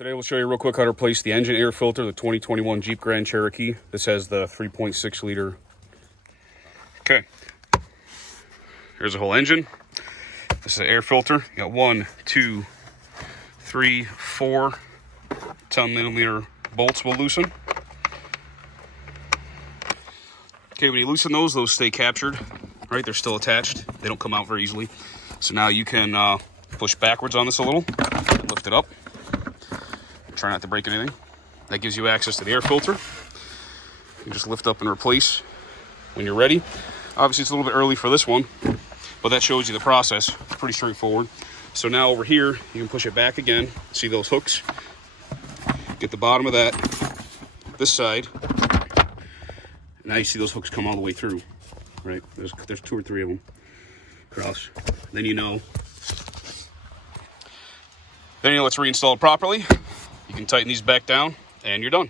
Today we'll show you real quick how to replace the engine air filter, the 2021 Jeep Grand Cherokee. This has the 3.6 liter. Okay, here's the whole engine. This is the air filter. You got 1, 2, 3, 4 10mm bolts will loosen. Okay, when you loosen those stay captured, right? They're still attached. They don't come out very easily. So now you can push backwards on this a little, lift it up. Try not to break anything. That gives you access to the air filter. You can just lift up and replace when you're ready. Obviously, it's a little bit early for this one, but that shows you the process. It's pretty straightforward. So now over here, you can push it back again. See those hooks? Get the bottom of that, this side. Now you see those hooks come all the way through, right? There's 2 or 3 of them across. Then you know it's reinstalled properly. You can tighten these back down and you're done.